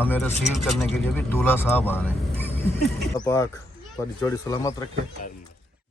हमें रिसीव करने के लिए भी दूल्हा साहब आ रहे हैं। पाक थोड़ी जोड़ी सलामत रखे।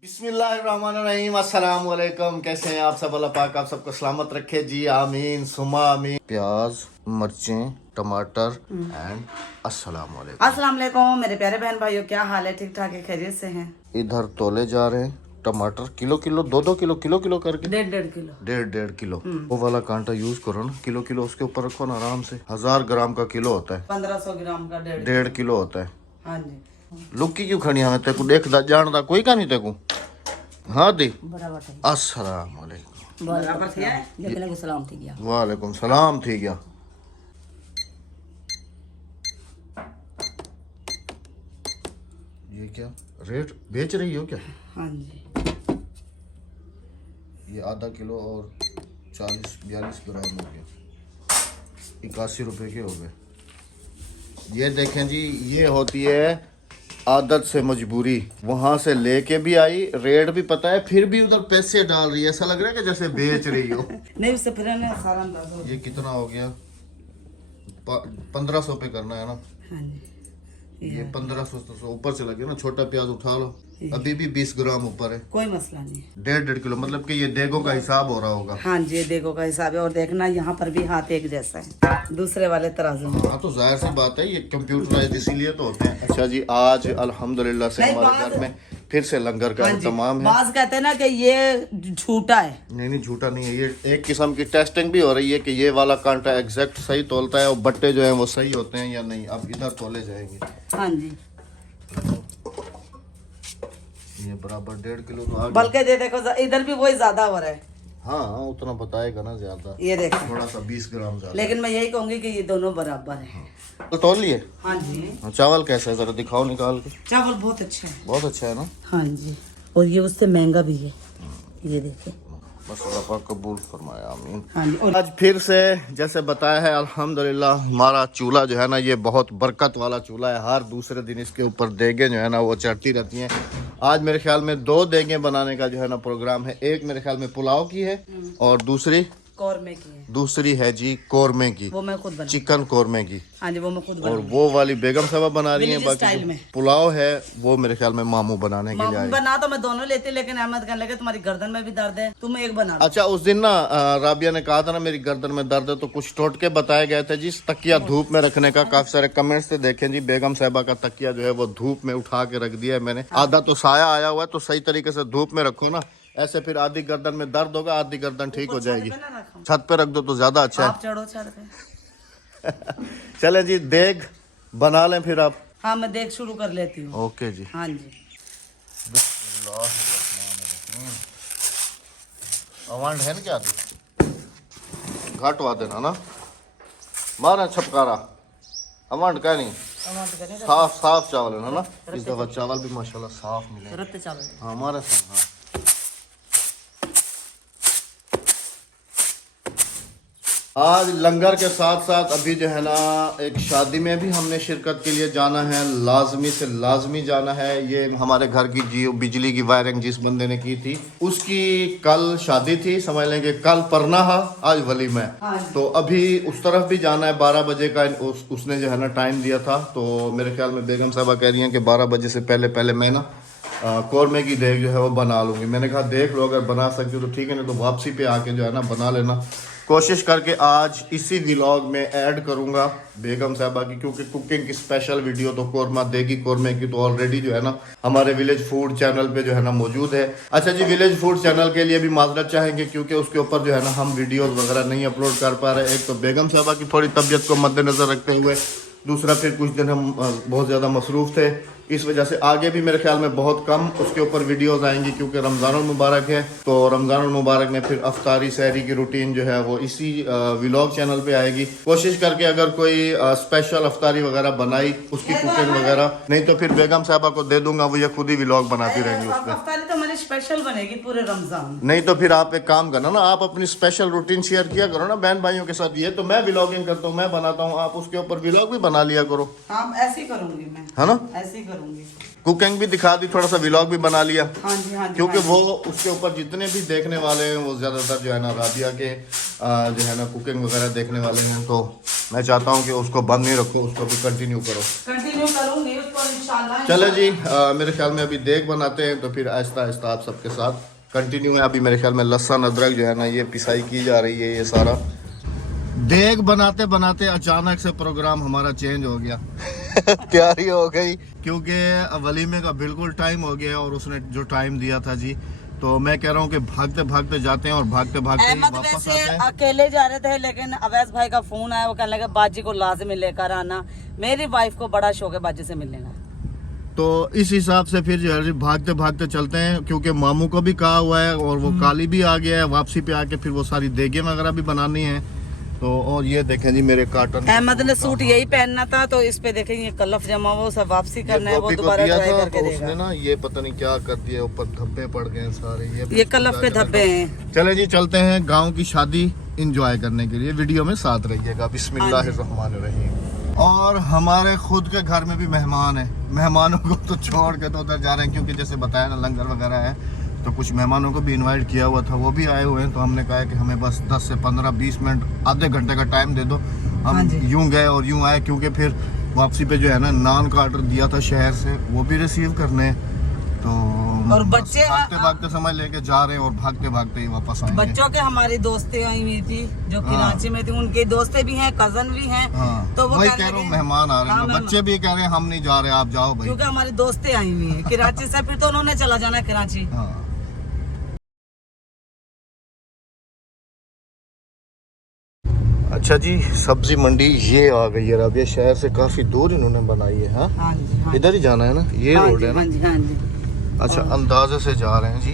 बिस्मिल्लाहिर्रहमानिर्रहीम, अस्सलाम वालेकुम। कैसे हैं आप सब? अल्लाह पाक आप सबको सलामत रखे जी, आमीन सुमा आमीन। प्याज, मिर्चें, टमाटर एंड अस्सलाम वालेकुम। अस्सलाम वालेकुम मेरे प्यारे बहन भाइयों, क्या हाल है? ठीक ठाक है, खैरियत से हैं? इधर तोले जा रहे हैं टमाटर, किलो किलो, दो किलो, किलो करके 1.5 किलो। डेढ़ किलो। वो वाला कांटा यूज करो ना, किलो किलो उसके ऊपर रखो ना आराम से। 1000 ग्राम का किलो होता है, 1500 ग्राम का 1.5 किलो होता है। हाँ जी। लुक्की क्यों खड़ी हमें तेको देख जानदा कोई का नहीं तेको। हाँ दी बराबर थी। अस्सलाम वालेकुम। बराबर थी है? लेकिन सलाम थी गया। वालेकुम सलाम थी गया। ये क्या रेट बेच रही हो क्या? हाँ जी। ये आधा किलो और 40-42 ग्राम हो गया, 81 रुपए के हो गए। ये देखें जी, ये होती है आदत से मजबूरी। वहां से लेके भी आई, रेट भी पता है, फिर भी उधर पैसे डाल रही है। ऐसा लग रहा है कि जैसे बेच रही हो। नहीं, उससे फिर सारा अंदाजा हो। ये कितना हो गया? 1500 पे करना है ना? हाँ जी। ये 1500 तो ऊपर से लगे ना। छोटा प्याज उठा लो, अभी भी 20 ग्राम ऊपर है। कोई मसला नहीं। 1.5 किलो, मतलब कि ये देगों का हिसाब हो रहा होगा। हाँ जी, देखो का हिसाब है। और देखना यहाँ पर भी हाथ एक जैसा है दूसरे वाले तराजू में। हाँ तो जाहिर सी बात है, ये कंप्यूटराइज्ड इसीलिए तो होते हैं। अच्छा जी, आज अल्हम्दुलिल्लाह से हमारे घर में फिर से लंगर का इंतजाम है। बाज कहते हैं ना कि ये झूठा है। नहीं झूठा नहीं है, ये एक किस्म की टेस्टिंग भी हो रही है कि ये वाला कांटा एग्जैक्ट सही तोलता है और बट्टे जो हैं वो सही होते हैं या नहीं। अब इधर तोले जाएंगे। हाँ जी। ये बराबर 1.5 किलो तो आ गया। बल्कि ये देखो इधर भी वही ज्यादा हो रहा है। हाँ उतना बताएगा ना ज्यादा। ये देखो थोड़ा सा 20 ग्राम ज्यादा। लेकिन मैं यही कहूंगी कि ये दोनों बराबर है। तो तोल लिए। हाँ जी। चावल कैसा है जरा दिखाओ निकाल के। चावल बहुत अच्छा है। बहुत अच्छा है ना? हाँ जी। और ये उससे महंगा भी है, ये देखिए। बस अल्लाह पाक कबूल फरमाया, आमीन। हाँ जी। और आज फिर से जैसे बताया है, अल्हम्दुलिल्लाह हमारा चूल्हा जो है ना, ये बहुत बरकत वाला चूल्हा है। हर दूसरे दिन इसके ऊपर देगें जो है ना वो चढ़ती रहती हैं। आज मेरे ख्याल में 2 देगें बनाने का जो है ना प्रोग्राम है। एक मेरे ख्याल में पुलाव की है और कौरमे की है। दूसरी है जी कौरमे की, वो मैं खुद बना। चिकन कौरमे की। हाँ जी, वो मैं खुद और बना। वो वाली बेगम साहबा बना रही हैं। स्टाइल बाकी में। जो पुलाव है वो मेरे ख्याल में मामू बनाने के लिए आए। बना तो मैं दोनों लेती, लेकिन अहमद कहने लगे तुम्हारी गर्दन में भी दर्द है, तुम एक बना लो। अच्छा, उस दिन ना राबिया ने कहा था ना मेरी गर्दन में दर्द है, तो कुछ टोटके बताए गए थे जी तकिया धूप में रखने का। काफी सारे कमेंट्स से देखें जी, बेगम साहबा का तकिया जो है वो धूप में उठा के रख दिया है मैंने। आधा तो साया आया हुआ है, तो सही तरीके से धूप में रखो ना, ऐसे फिर आधी गर्दन में दर्द होगा, आधी गर्दन ठीक हो जाएगी। छत पे रख दो तो ज्यादा अच्छा है। आप चढ़ो छत पे। चले जी, देग बना लें फिर आप। हाँ, मैं देख शुरू कर लेती हूँ। ओके जी। हाँ जी। अवांड है ना क्या? घाटवा देना ना, मारा छपकारा अवांड का नहीं। साफ चावल है ना? इस दफा चावल भी माशाल्लाह साफ मिले। रत्ते चावल। हाँ हमारे साथ। हाँ आज लंगर के साथ साथ अभी जो है ना एक शादी में भी हमने शिरकत के लिए जाना है। लाजमी से लाजमी जाना है। ये हमारे घर की जियो बिजली की वायरिंग जिस बंदे ने की थी उसकी कल शादी थी, समझ लेंगे कल परना है, आज वलीमा है। तो अभी उस तरफ भी जाना है। 12 बजे का उसने जो है ना टाइम दिया था। तो मेरे ख्याल में बेगम साहबा कह रही हैं कि 12 बजे से पहले मैं ना कौरमे की देग जो है वो बना लूँगी। मैंने कहा देख लो, अगर बना सकती हो तो ठीक है, नहीं तो वापसी पे आके जो है ना बना लेना। कोशिश करके आज इसी व्लॉग में ऐड करूंगा बेगम साहबा की, क्योंकि कुकिंग की स्पेशल वीडियो तो कौरमा देगी कौरमे की तो ऑलरेडी जो है ना हमारे विलेज फूड चैनल पे जो है ना मौजूद है। अच्छा जी, विलेज फूड चैनल के लिए भी माजरत चाहेंगे क्योंकि उसके ऊपर जो है ना हम वीडियोस वगैरह नहीं अपलोड कर पा रहे। एक तो बेगम साहबा की थोड़ी तबीयत को मद्देनजर रखते हुए, दूसरा फिर कुछ दिन हम बहुत ज़्यादा मसरूफ़ थे, इस वजह से आगे भी मेरे ख्याल में बहुत कम उसके ऊपर वीडियोस आएंगी क्योंकि रमज़ानुल मुबारक है। तो रमज़ानुल मुबारक में फिर अफ्तारी सहरी की रूटीन जो है वो इसी व्लॉग चैनल पे आएगी। कोशिश करके अगर कोई स्पेशल अफ्तारी वगैरह बनाई, उसकी कुकिंग वगैरह, नहीं तो फिर बेगम साहबा को दे दूंगा, वो ये खुद ही व्लॉग बनाती रहेंगी उस पर। अफ्तारी तो हमारी स्पेशल बनेगी पूरे रमजान। नहीं तो फिर आप एक काम करना ना, आप अपनी स्पेशल रूटीन शेयर किया करो ना बहन भाइयों के साथ। ये तो मैं व्लॉगिंग करता हूँ, मैं बनाता हूँ, आप उसके ऊपर व्लॉग भी बना लिया करो। हाँ, ऐसे ही करूंगी मैं, है ना? ऐसे ही करूंगी। कुकिंग भी दिखा दी, थोड़ा सा व्लॉग भी बना लिया। हाँ जी, हाँ जी। क्योंकि हाँ जी। वो उसके ऊपर जितने भी देखने वाले हैं वो ज्यादातर जो है ना राबिया के जो है ना कुकिंग वगैरह देखने वाले हैं। तो मैं चाहता हूँ कि उसको बंद नहीं रखो, उसको भी कंटिन्यू करो। कंटिन्यू करूंगी उसको इंशाल्लाह। चले जी, मेरे ख्याल में अभी देग बनाते हैं, तो फिर आहिस्ता आहिस्ता आप सबके साथ कंटिन्यू है। अभी मेरे ख्याल में लहसुन अदरक जो है ना ये पिसाई की जा रही है, ये सारा देग बनाते बनाते अचानक से प्रोग्राम हमारा चेंज हो गया। तैयारी हो गई क्योंकि वलीमे का बिल्कुल टाइम हो गया और उसने जो टाइम दिया था जी, तो मैं कह रहा हूँ कि भागते भागते जाते हैं और भागते भागते ही अहमद वापस वैसे आते हैं। अकेले जा रहे थे, लेकिन अवैस भाई का फोन आया, वो कहने लगे बाजी को लाजमी लेकर आना। मेरी वाइफ को बड़ा शौक है बाजी से मिलने का, तो इस हिसाब से फिर जो है भागते भागते चलते हैं, क्योंकि मामू को भी कहा हुआ है और वो काली भी आ गया है। वापसी पे आके फिर वो सारी देगे वगैरह भी बनानी है। तो और ये देखें जी मेरे कार्टन, अहमद ने सूट यही पहनना था, तो इस पे देखें ये कलफ जमा हुआ, सब वापसी करना है, वो दोबारा ट्राई करके उसने देगा। ना ये पता नहीं क्या कर दिया, ऊपर धब्बे पड़ गए हैं सारे। ये कलफ के धब्बे हैं। चले जी चलते हैं गांव की शादी एंजॉय करने के लिए, वीडियो में साथ रहिएगा। बिस्मिल्लाहिर्रहमानिर्रहीम। और हमारे खुद के घर में भी मेहमान है, मेहमानों को तो छोड़ के तो उधर जा रहे हैं, क्योंकि जैसे बताया ना लंगर वगैरह है, तो कुछ मेहमानों को भी इनवाइट किया हुआ था, वो भी आए हुए हैं। तो हमने कहा है कि हमें बस 10 से 15-20 मिनट, आधे घंटे का टाइम दे दो। हम यूं गए और यूं आए, क्योंकि फिर वापसी पे जो है ना नान का ऑर्डर दिया था शहर से, वो भी रिसीव करने हैं। तो और बच्चे भागते भागते समय लेके जा रहे हैं और भागते भागते ही वापस आएंगे। बच्चों के हमारी दोस्तें आई हुई थी जो कराची में थी, उनके दोस्तें भी हैं, कजन भी हैं। हाँ, तो वो वही कह रहा हूँ मेहमान आ रहे हैं। हाँ, बच्चे भी कह रहे हैं हम नहीं जा रहे, आप जाओ भाई, क्योंकि हमारी दोस्तें आई हुई हैं कराची से, फिर तो उन्होंने चला जाना है कराची। हाँ। अच्छा जी, सब्जी मंडी ये आ गई है राबिया, शहर से काफी दूर इन्होंने बनाई है। हाँ, हाँ जी, हाँ इधर ही जाना है ना, ये हाँ रोड जी, है ना। हाँ जी, हाँ जी। अच्छा, अंदाजे से जा रहे हैं जी।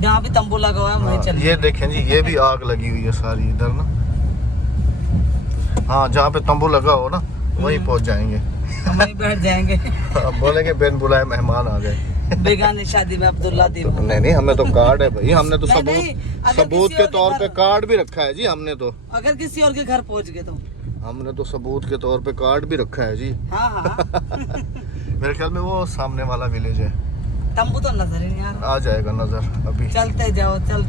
जहाँ भी तंबू लगा हुआ है वहीं चल। ये देखें जी, ये भी आग लगी हुई है सारी इधर ना। हाँ, जहाँ पे तंबू लगा हो ना वहीं पहुंच जाएंगे। हम वहीं बैठ जाएंगे। अब बोलेंगे बिन बुलाए मेहमान आ गए। बेगानी शादी में अब्दुल्ला दी। नहीं, हमें तो कार्ड है भाई, हमने तो नहीं, अगर सबूत किसी के और तौर के पे घर- कार्ड भी रखा है जी हमने तो। अगर किसी और के घर पहुंच गए तो हमने तो सबूत के तौर पे कार्ड भी रखा है जी। हाँ हाँ। मेरे ख्याल में वो सामने वाला विलेज है, तंबू तो नजर ही नहीं आ रहा। आ जाएगा नजर अभी। चलते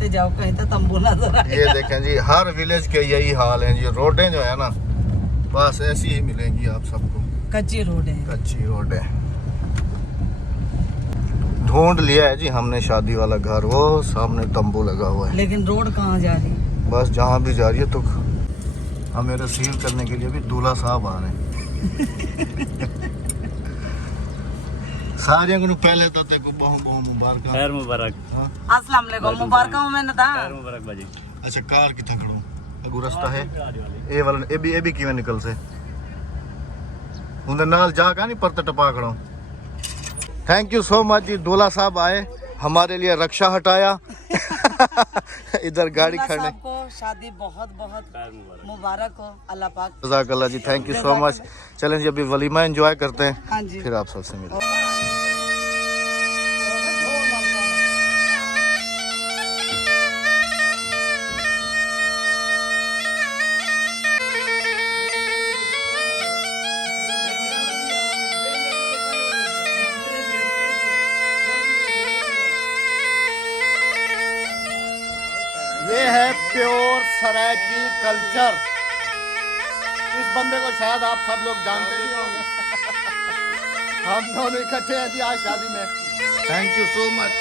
जाओ कहीं तो तंबू नजर आए। ये देखें जी, हर विलेज के यही हाल है जी। रोडें जो है ना बस ऐसी ही मिलेंगी आप सबको, कच्ची रोड है। कच्ची रोड है। ढूंढ लिया है जी हमने शादी वाला घर, वो सामने तंबू लगा हुआ है। लेकिन रोड कहाँ जा रही है? बस जहाँ भी जा रही है। तो हमें रिसीव करने के लिए भी दूल्हा साहब आ रहे हैं। सारे को पहले तो तेको बहुत बहुत मुबारक। खैर मुबारक। हाँ, अस्सलाम वालेकुम, मुबारक हो मैंने था। खैर मुबारक बाजी। अच्छा, कार कितना खड़ो अगू रास्ता है ए वाला, ए भी किवें निकल से उनके नाल जा का नहीं परत टपा खड़ो। थैंक यू सो मच जी, दूल्हा साहब आए हमारे लिए, रक्षा हटाया। इधर गाड़ी दूल्हा खड़े। साहब को शादी बहुत बहुत खैर मुबारक। मुबारक हो, अल्लाह पाक। जज़ाकल्लाह जी, थैंक यू सो मच। चलें जी, अभी वलीमा एंजॉय करते हैं, हाँ जी। फिर आप सबसे मिलते हैं। ये है प्योर सरायकी कल्चर। इस बंदे को शायद आप सब लोग जानते भी होंगे। हम दोनों इकट्ठे हैं जी आज शादी में। Thank you so much.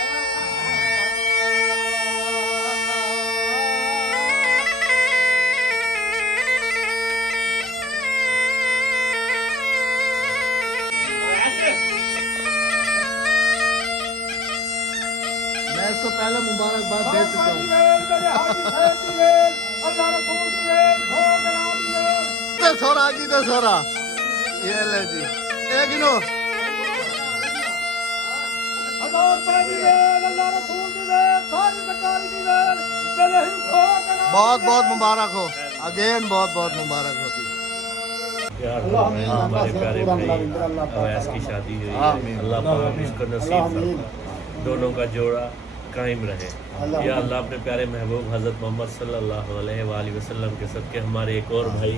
मैं इसको पहले मुबारकबाद दे चुका हूँ। सोरा जी तो सोरा, ये ले जी एक नो। बहुत बहुत मुबारक हो, अगेन बहुत बहुत मुबारक होती। यार हमारे प्यारे भाई अवैस की शादी हुई है, अल्लाह पाक इसको नसीब फरमा, दोनों का जोड़ा कायम रहे। या अल्लाह अपने प्यारे महबूब हज़रत मोहम्मद सल्लल्लाहु अलैहि वसल्लम के सदके हमारे एक और भाई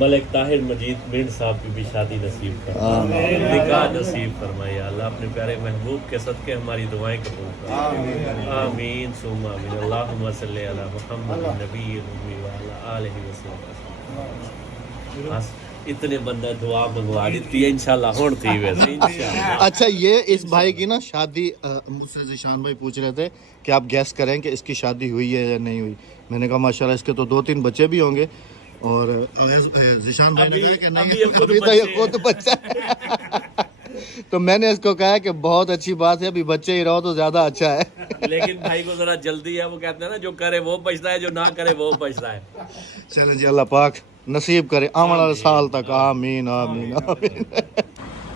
मलिक ताहिर मजीद मिंट साहब की भी शादी नसीब फरमाए, निकाह नसीब फरमाए। अल्लाह अपने प्यारे महबूब के सदके हमारी दुआएं कबूल फरमाए। आमीन सुम्मा आमीन। अल्लाहुम्मा सल्ली अला मुहम्मद नबी उम्मी व अला आलिहि वसल्लम। बस इतने बंदा दुआ मंगवा दी है, इंशाल्लाह होड़ थी वैसे इंशाल्लाह। अच्छा, ये इस भाई की ना शादी मुझसे ज़िशान भाई पूछ रहे थे कि आप गैस करें कि इसकी शादी हुई है या नहीं हुई। मैंने कहा माशाल्लाह इसके तो 2-3 बच्चे भी होंगे। और ज़िशान भाई ने कहा कि नहीं, अभी तो ये खुद बच्चा है। तो मैंने इसको कहा कि बहुत अच्छी बात है, अभी बच्चे ही रहो तो ज़्यादा अच्छा है। लेकिन भाई को जरा जल्दी है, वो कहते हैं ना जो करे वो बचता है, जो ना करे वो बचता है। चलें जी, अल्लाह पाक नसीब करे आने वाले साल तक। आमीन आमीन आमीन।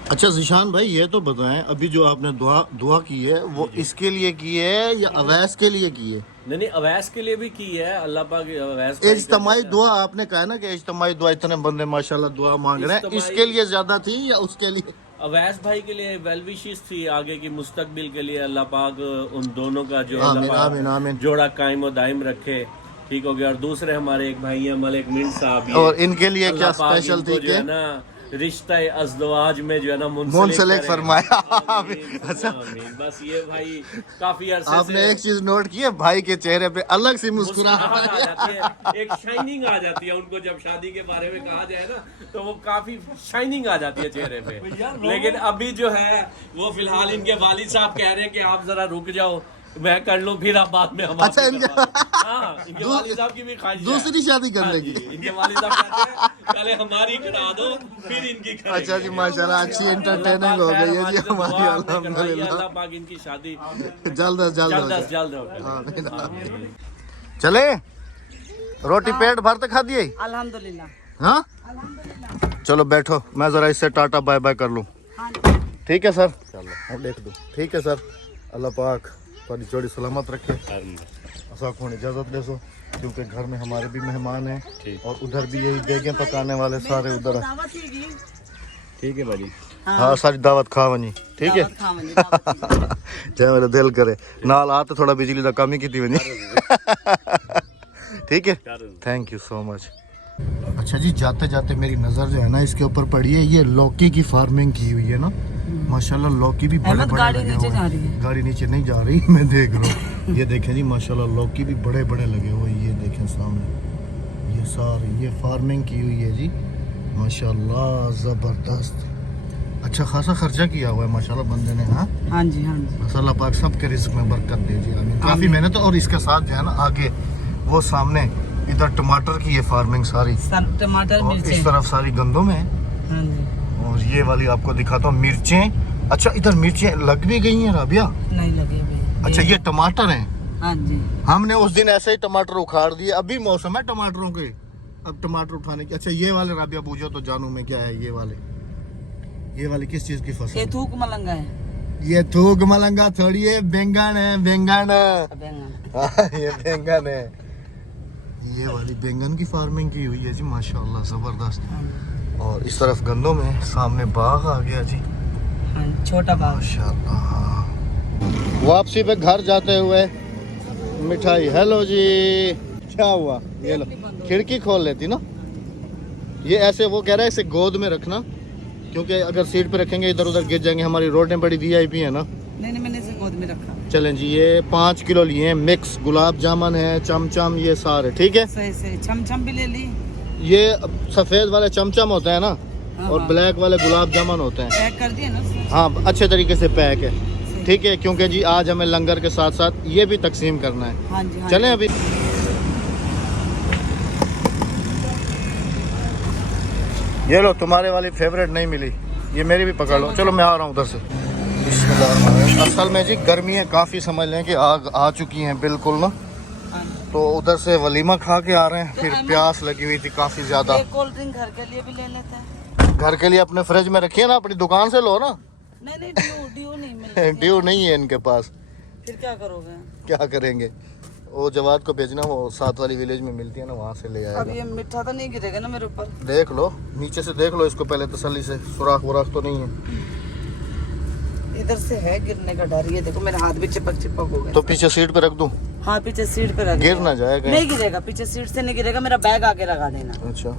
अच्छा ज़िशान भाई, ये तो बताएं, अभी जो आपने दुआ की है वो इसके लिए की है या अवैस के लिए की है? नहीं, अवैस के लिए भी की है। अल्लाह पाक अवैस का ही इज्तिमाई करता है। दुआ आपने कहा ना कि इज्तिमाई दुआ इतने बंदे माशाल्लाह दुआ मांग रहे हैं, इज्तिमाई- इसके लिए ज्यादा थी या उसके लिए? अवैस भाई के लिए वेल विशेस थी, आगे की मुस्तकबिल के लिए अल्लाह पाक उन दोनों का जो आमीन अल्लाह आमीन आमीन। पाक जोड़ा कायम और दायम रखे। ठीक हो गया। और दूसरे हमारे एक भाई हैं मलिक मिंट साहब, और इनके लिए क्या अल्लाह पाक स्पेशल इनको थी जो है कि ना रिश्ता अज़दवाज में जो है ना मुंसलिक फरमाया। अच्छा, बस ये भाई काफी अरसे आपने से एक चीज नोट की है, भाई के चेहरे पे अलग सी मुस्कुराहट मुस्कुराहट आ जाती है, एक शाइनिंग आ जाती है उनको। जब शादी के बारे में कहा जाए ना तो वो काफी शाइनिंग आ जाती है चेहरे पे। लेकिन अभी जो है वो फिलहाल इनके वालिद साहब कह रहे हैं कि आप जरा रुक जाओ, मैं कर लूं, फिर आप बाद में हम अच्छा, आपकी करवा दें। हाँ, इनके वालिद साहब की भी ख्वाहिश है। दूसरी शादी कर हाँ लेगी। जी, इनके वालिद साहब कहते हैं पहले हमारी करा दो फिर इनकी करेंगे। अच्छा जी, माशाल्लाह अच्छी एंटरटेनिंग हो गई है जी हमारी, अल्हम्दुलिल्लाह। अल्लाह पाक इनकी शादी जल्द अज जल्द हो जल्द जाए। अज जल्द हो आमीन, आमीन। जाए। चले रोटी पेट भर तक खा दिए? अल्हम्दुलिल्लाह। हाँ चलो बैठो, मैं जरा इससे टाटा बाय बाय कर लूँ। ठीक है सर, चलो हम देख दो। ठीक है सर, अल्लाह पाक थोड़ी जोड़ी सलामत रखे। ऐसा कौन इजाज़त दे सो, क्योंकि घर में हमारे भी मेहमान हैं और उधर भी यही देगे पकाने वाले सारे उधर हैं। ठीक है भाजी। हाँ सारी दावत खा वनी। ठीक है जै मेरा दिल करे नाल आ तो थोड़ा बिजली का कम ही की वनी। ठीक है, थैंक यू सो मच। अच्छा जी, जाते जाते मेरी नज़र जो है ना इसके ऊपर पड़ी है, ये लौकी की फार्मिंग की हुई है ना माशाल्लाह। लौकी भी बड़े बड़े गाड़ी लगे नीचे हुए जा हैं। रही है। गाड़ी नीचे नहीं जा रही, मैं देख रहा हूँ। ये देखें जी माशाल्लाह, लौकी भी बड़े बड़े लगे हुए हैं। ये देखें सामने, ये सारी ये फार्मिंग की हुई है जी माशाल्लाह, ज़बरदस्त। अच्छा खासा खर्चा किया हुआ है माशाल्लाह बंदे ने। हाँ हाँ जी हाँ जी। बस अल्लाह पाक सबके रिस्क में बरकत दे जी, आमीन। काफ़ी मेहनत। और इसके साथ जो है ना आगे वो सामने इधर टमाटर की ये फार्मिंग सारी, टमाटर और इस मिर्ची। तरफ सारी गंदों में। हाँ जी। और ये वाली आपको दिखाता हूँ मिर्चें। अच्छा इधर मिर्चें लग भी गई हैं राबिया? नहीं लगे भाई। अच्छा ये टमाटर हैं। हाँ जी। हमने उस दिन ऐसे ही टमाटर उखाड़ दिए, अभी मौसम है टमाटरों के, अब टमाटर उठाने की। अच्छा ये वाले राबिया पूछो तो जानू में क्या है ये वाले किस चीज की फसल? ये थूक मलंगा है। ये थूक मलंगा थोड़ी है, बैंगन है, बैंगन। बैंगन। हाँ, ये बैंगन है। ये वाली बैंगन की फार्मिंग की हुई है जी माशाल्लाह, जबरदस्त। और इस तरफ गंदों में सामने बाग आ गया जी हाँ, छोटा बाग। माशाल्लाह। वापसी पे घर जाते हुए मिठाई। हेलो जी, क्या हुआ? ये लो, खिड़की खोल लेती ना। ये ऐसे वो कह रहा है इसे गोद में रखना, क्योंकि अगर सीट पे रखेंगे इधर उधर गिर जाएंगे। हमारी रोडें बड़ी वीआईपी है ना। नहीं मैंने इसे गोद में रखा। चलें जी, ये 5 किलो लिए हैं मिक्स। गुलाब जामुन है, चमचम, ये सारे ठीक है। सही छमछम भी ले ली। ये सफेद वाले चमचम होते हैं ना, हाँ, और हाँ। ब्लैक वाले गुलाब जामुन होते हैं। पैक कर दिया ना उसने? हाँ अच्छे तरीके से पैक है। ठीक है, क्योंकि जी आज हमें लंगर के साथ साथ ये भी तकसीम करना है। हाँ जी हाँ चलें जी। अभी। ये लो, तुम्हारे वाली फेवरेट नहीं मिली, ये मेरी भी पकड़ लो। चलो मैं आ रहा हूँ उधर से। बिस्मिल्लाह। असल में जी गर्मियाँ काफ़ी समझ लें कि आग आ चुकी हैं बिल्कुल ना, हाँ। तो उधर से वलीमा खा के आ रहे हैं, तो फिर अहमद- प्यास लगी हुई थी काफ़ी ज़्यादा। एक कोल्ड ड्रिंक घर के लिए भी ले लेते हैं। घर के लिए अपने फ्रिज में रखिए ना, अपनी दुकान से लो ना। नहीं ड्यू नहीं मिलता। ड्यू नहीं है इनके पास, फिर क्या करोगे? क्या करेंगे? वो जवाद को भेजना, वो साथ वाली विलेज में मिलती है ना, वहाँ से ले अब आएगा। ये मीठा तो नहीं गिरेगा ना मेरे ऊपर? देख लो नीचे से, देख लो इसको पहले तसल्ली से, सुराख वराख तो नहीं है। इधर से है गिरने का डर। ये देखो मेरे हाथ भी चिपक चिपक हो गए। तो पीछे सीट पे रख दूं? हाँ पीछे सीट पे रख। गिर ना जाएगा? नहीं गिरेगा, पीछे सीट से नहीं गिरेगा। मेरा बैग आगे लगा देना। अच्छा।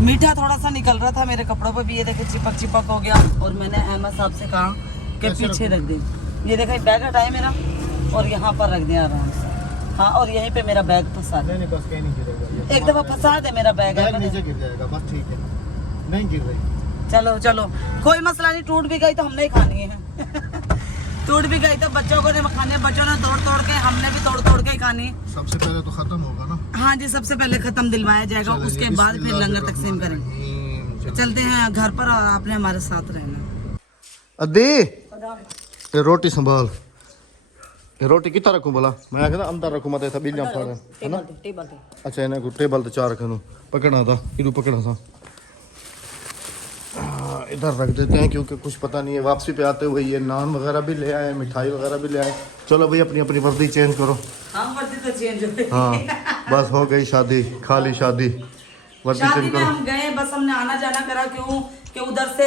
मीठा थोड़ा सा निकल रहा था मेरे कपड़ों पे भी, ये देखे चिपक चिपक हो गया। और मैंने अहमद साहब से कहा कि पीछे रख दे। ये देखा बैग हटाए मेरा और यहाँ पर रख दिया आराम से। हाँ और यहीं पे मेरा बैग फंसा दे। नहीं बस कहीं नहीं गिरेगा। एक दफा फंसा दे मेरा बैग। नीचे गिर जाएगा बस, ठीक है, नहीं गिर रही। चलो चलो कोई मसला नहीं। टूट भी गई तो हमने ही खानी है। टूट भी गई तो बच्चों को नहीं खानी है। बच्चों ने तोड़ तोड़ के, हमने भी तोड़ तोड़ के ही खानी है। सबसे पहले तो खत्म होगा ना? हाँ जी सबसे पहले खत्म दिलवाया जाएगा, उसके बाद फिर लंगर तकसीम करेंगे। चलते हैं घर पर और आपने हमारे साथ रहना। अद्दी ये रोटी संभाल। ये रोटी कितना रखूं भला? मैं आखदा अंदर रखूं मत ऐसा बिल्ला पड़ा है ना? टेबल पे। अच्छा इन्हें को टेबल ते चार रखनू पकड़ना था, इधर पकड़ना था। इधर रख देते हैं क्योंकि कुछ पता नहीं है। वापसी पे आते हुए ये नान वगैरह भी ले आए, मिठाई वगैरह भी ले आए। चलो भाई अपनी अपनी वर्दी चेंज करो। हम वर्दी तो चेंज हो गई। हाँ बस हो गई शादी, खाली शादी। वर्दी शादी चेंज में करो। हम गए, बस हमने आना जाना करा। क्यों कि उधर से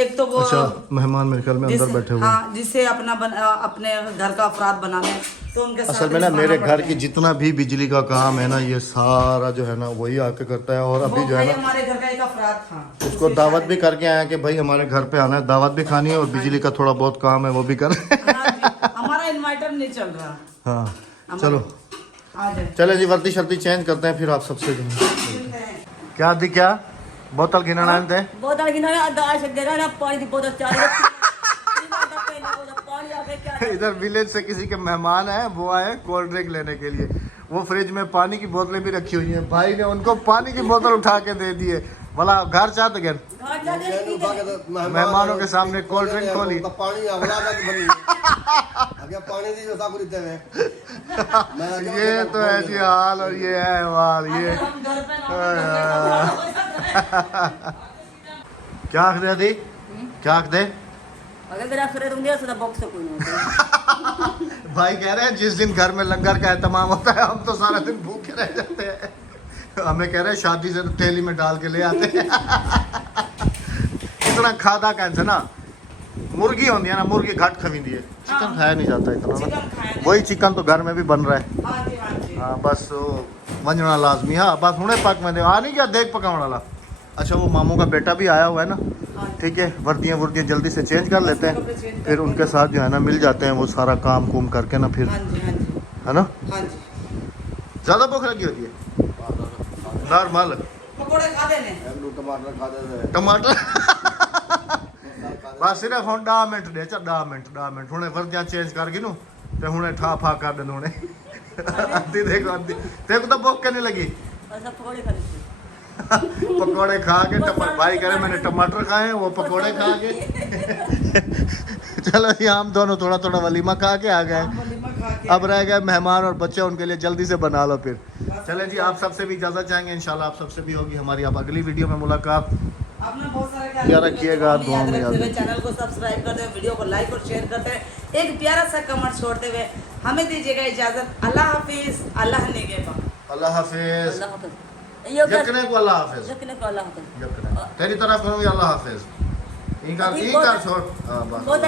एक तो वो अच्छा मेहमान मेरे ख्याल में अंदर बैठे हुए। हाँ जिसे अपने घर का अफराद बनाना है तो उनके साथ असल में ना मेरे घर की जितना भी बिजली का काम है ना, ये सारा जो है ना वही आके करता है। और अभी जो है ना हमारे घर का एक अफराद था, उसको दावत भी करके आया कि भाई हमारे घर पे आना है, दावत भी खानी है और बिजली का थोड़ा बहुत काम है वो भी कर। हमारा इन्वर्टर नहीं चल रहा। हाँ चलो आ जाए। चले जी वर्दी शर्दी चेंज करते हैं फिर आप सबसे। क्या दी क्या बोतल गिना नाम थे? बोतल गिना दाल से दे रहा पानी की बोतल चार। इधर विलेज से किसी के मेहमान है, वो आए कोल्ड ड्रिंक लेने के लिए। वो फ्रिज में पानी की बोतलें भी रखी हुई हैं। भाई ने उनको पानी की बोतल उठा के दे दिए। बोला घर चाहते गए मेहमानों के सामने कोल्ड ड्रिंक खोली। ये तो ऐसी हाल और ये है हाल। ये क्या आख दे दी? क्या आख दे? भाई कह रहे हैं जिस दिन घर में लंगर का एहतमाम होता है हम तो सारा दिन भूखे रह जाते हैं। हमें कह रहे हैं शादी से थैली में डाल के ले आते हैं। इतना खादा कैसे ना मुर्गी होती है ना, मुर्गी घट खवींदी है, चिकन खाया नहीं जाता इतना ना। वही चिकन तो घर में भी बन रहा है। हाँ बस वंजना लाजमी। हाँ बस हुणे पक में दे आ नहीं क्या देख पकाने वाला। अच्छा वो मामू का बेटा भी आया हुआ है ना, ठीक है। वर्दियाँ वर्दियाँ जल्दी से चेंज कर लेते हैं, फिर उनके साथ जो है ना मिल जाते हैं वो सारा काम कुम करके ना फिर, है ना। ज़्यादा भूख लगी होती है? नॉर्मल टमाटर। बस सिर्फ हम 10 मिनट दे 10 मिनट हुणे वर्दियाँ चेंज कर गिनू ते हुणे ठा फा कर देन हुणे। अद्धी देखो अद्धी देखो तो भूख नहीं लगी। पकौड़े खा के भाई कह रहे मैंने टमाटर खाए हैं, वो पकौड़े खा के। चलो जी हम दोनों थोड़ा थोड़ा वलीमा खा के आ गए। अब रह गए मेहमान और बच्चे, उनके लिए जल्दी से बना लो फिर। चलें जी आप सबसे भी इजाज़त चाहेंगे, इंशाल्लाह आप सबसे भी होगी हमारी अब अगली वीडियो में मुलाकात। याद रखिएगा, दुआ में याद रखिएगा। चैनल को सब्सक्राइब करते हुए, वीडियो को लाइक और शेयर करते हुए, एक प्यारा सा कमेंट छोड़ते हुए हमें दीजिएगा इजाजत। अल्लाह हाफिज। अल्लाह निगहबान। अल्लाह हाफिज। यकने को अल्लाह हाफिज। तेरी तरफ करूँ अल्लाह हाफिज। छोड़। बहुत